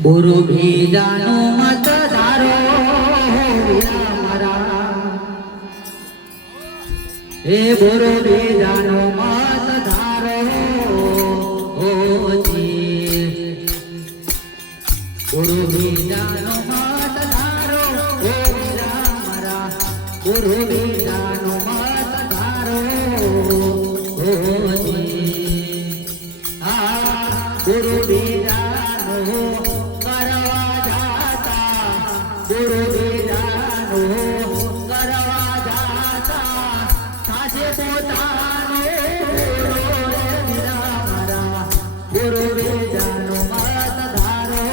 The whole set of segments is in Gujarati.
ગુરુ બીજાનો મત ધારો હે ગુરુ બીજાનો મત ધારો ગુરુ બીજાનો મત ધારો ગુરુ બીજાનો મત ધારો ગુરુ બીજાનો કરવા જાતા ગુરુ બીજાનો કરવા જાતા સાચે પોતાનો ગુરુ બીજાનો મત ધારો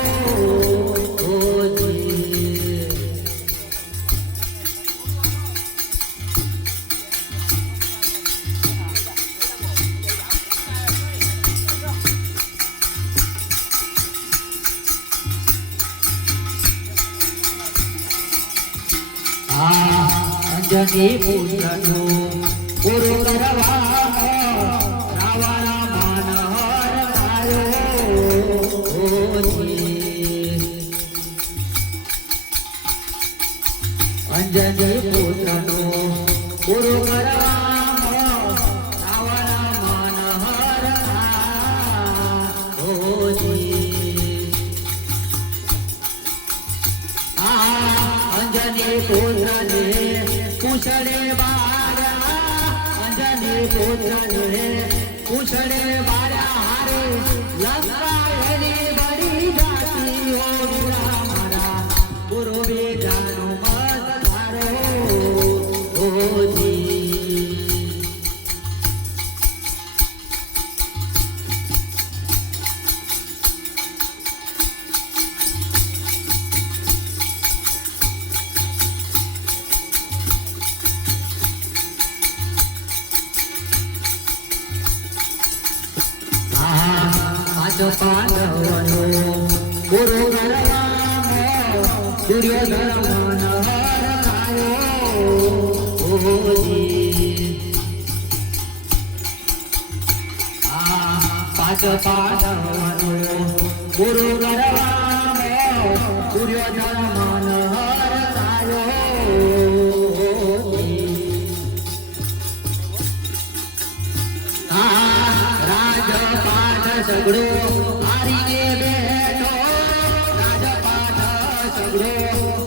અંજની પુત્રનો ગુરુ કરવા રાવણ માનહર માયો અંજની પુત્રનો ગુરુ કરવા રાવણ માનહર અંજની પુત્રને પૂછડે બારા અંજની પુત્રને પૂછડે બારા હારે લંકાએની બડી જાતી ઓ મારા ગુરુ બીજાનો મત ધારો પાંડવનો ગુરુ કરવા દુર્યોધન હર ખાયો પાંચ પાંડવનો ગુરુ કરવા દુર્યોધન હર ખાયો રાજપાટ સગડો હારીને બેઠો રાજપાટ સગડો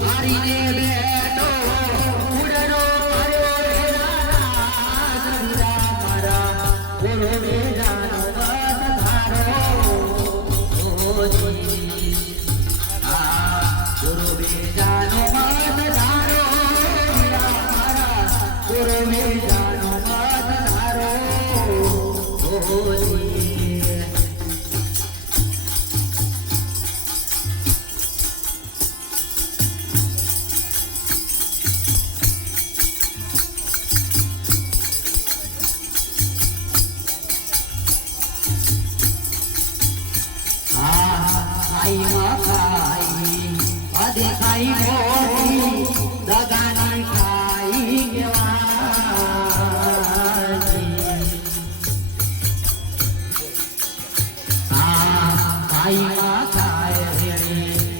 હારીને બેઠો ઉડરો મારા ગુરુ બીજાનો મત ધારો ગુરુ બીજાનો મત ધારો મારા ગુરુ બીજાનો મત ધારો ખાઈ મોટી દગાની ખાઈ ખાઈમાં ખાય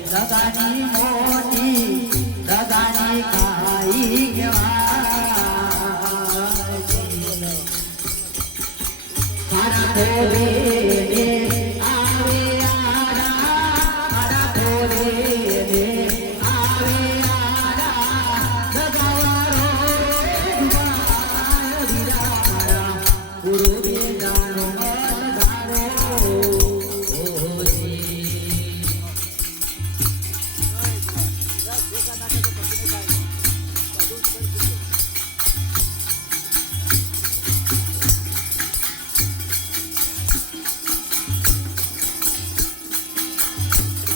દગાની મોટી દગાની ખાઈ મારા ધોરે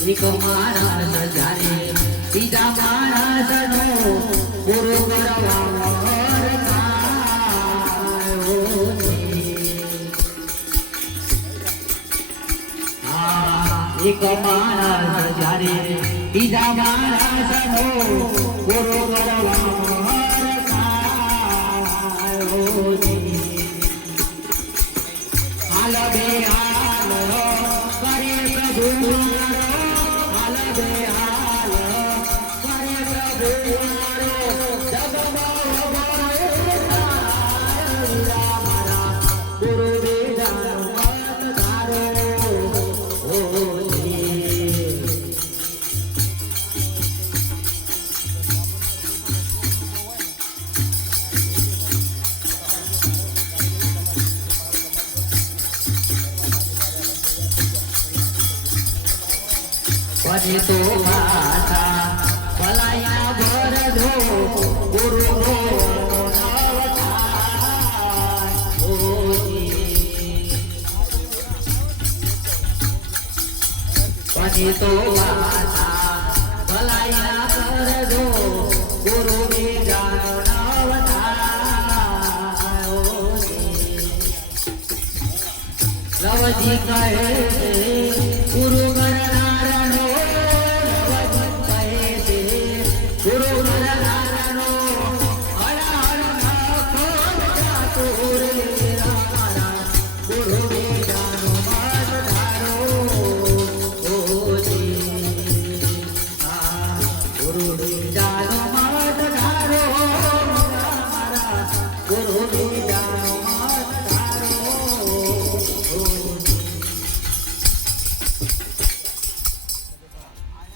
એક માણસ જ્યારે બીજા માણસનો ગુરુ કરવા એક માણસ જ્યારે બીજા માણસનો ગુરુ કરવા હાલ બે હાલ કરે પ્રભુ પછી તો પાછા ભલાયા ભરજો ગુરુનો પછી તો પાછા ભલાયા ભરજો ગુરુ લવજી કહે ગુરુ ગણનારનો લવજી કહે છે ગુરુ ગણનારનો હર હર નાખો જાતો રે રામારા ગુરુ વેદાનો મત ધારો ઓજી ગુરુ વેદાનો મત ધારો રામારા ગુરુ